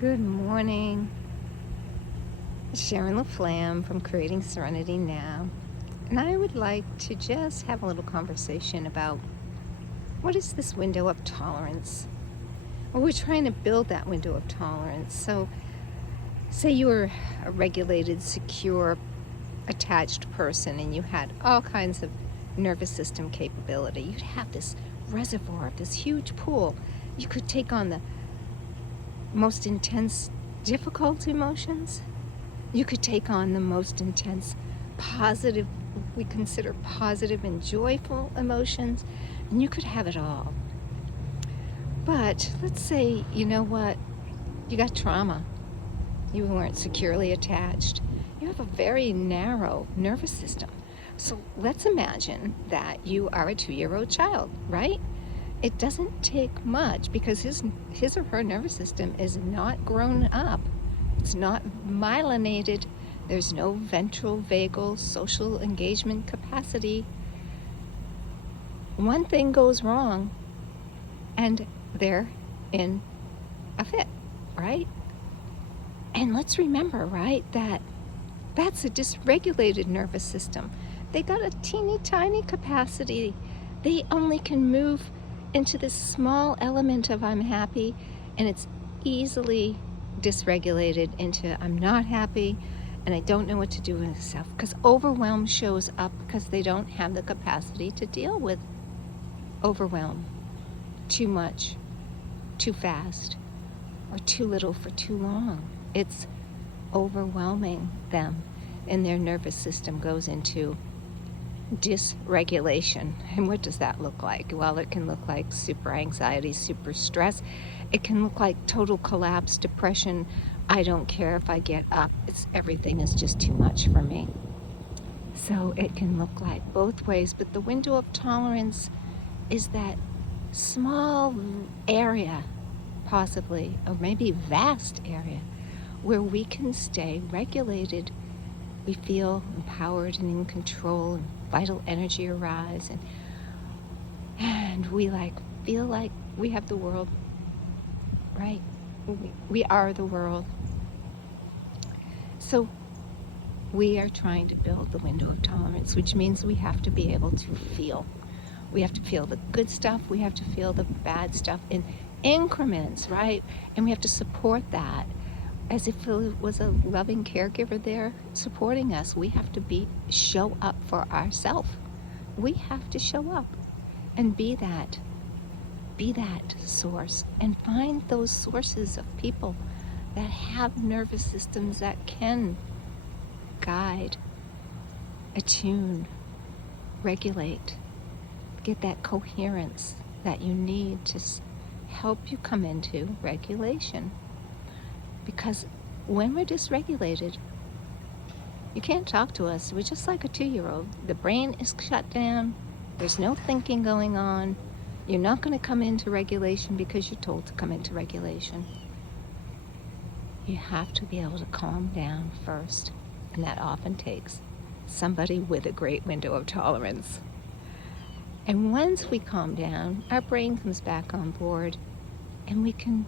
Good morning. Sharon LaFlamme from Creating Serenity Now. And I would like to just have a little conversation about what is this window of tolerance? Well, we're trying to build that window of tolerance. So, say you were a regulated, secure, attached person and you had all kinds of nervous system capability. You'd have this reservoir, this huge pool. You could take on the most intense, difficult emotions. You could take on the most intense, positive, we consider positive and joyful emotions, and you could have it all. But let's say, you know what, you got trauma. You weren't securely attached. You have a very narrow nervous system. So let's imagine that you are a 2-year-old child, right? It doesn't take much because his or her nervous system is not grown up. It's not myelinated. There's no ventral vagal social engagement capacity. One thing goes wrong and they're in a fit, right? And let's remember, right, that that's a dysregulated nervous system. They got a teeny tiny capacity. They only can move into this small element of I'm happy, and it's easily dysregulated into I'm not happy and I don't know what to do with myself, because overwhelm shows up because they don't have the capacity to deal with overwhelm. Too much, too fast, or too little for too long. It's overwhelming them, and their nervous system goes into dysregulation. And what does that look like? Well, it can look like super anxiety, super stress. It can look like total collapse, depression. I don't care if I get up. Everything is just too much for me. So it can look like both ways, but the window of tolerance is that small area, possibly, or maybe vast area, where we can stay regulated. We feel empowered and in control, and vital energy arise, and we feel like we have the world, right? We are the world. So we are trying to build the window of tolerance, which means we have to be able to feel. We have to feel the good stuff. We have to feel the bad stuff in increments, right? And we have to support that as if it was a loving caregiver there supporting us. We have to show up for ourselves. We have to show up and be that source, and find those sources of people that have nervous systems that can guide, attune, regulate, get that coherence that you need to help you come into regulation. Because when we're dysregulated, you can't talk to us. We're just like a 2-year-old. The brain is shut down. There's no thinking going on. You're not going to come into regulation because you're told to come into regulation. You have to be able to calm down first, and that often takes somebody with a great window of tolerance. And once we calm down, our brain comes back on board, and we can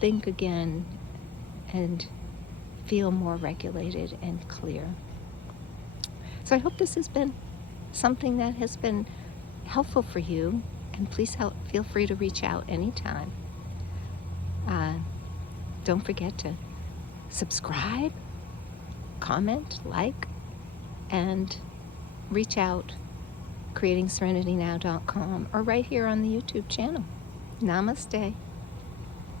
think again and feel more regulated and clear. So I hope this has been something that has been helpful for you, and please feel free to reach out anytime. Don't forget to subscribe, comment, like, and reach out, creatingserenitynow.com, or right here on the YouTube channel. Namaste.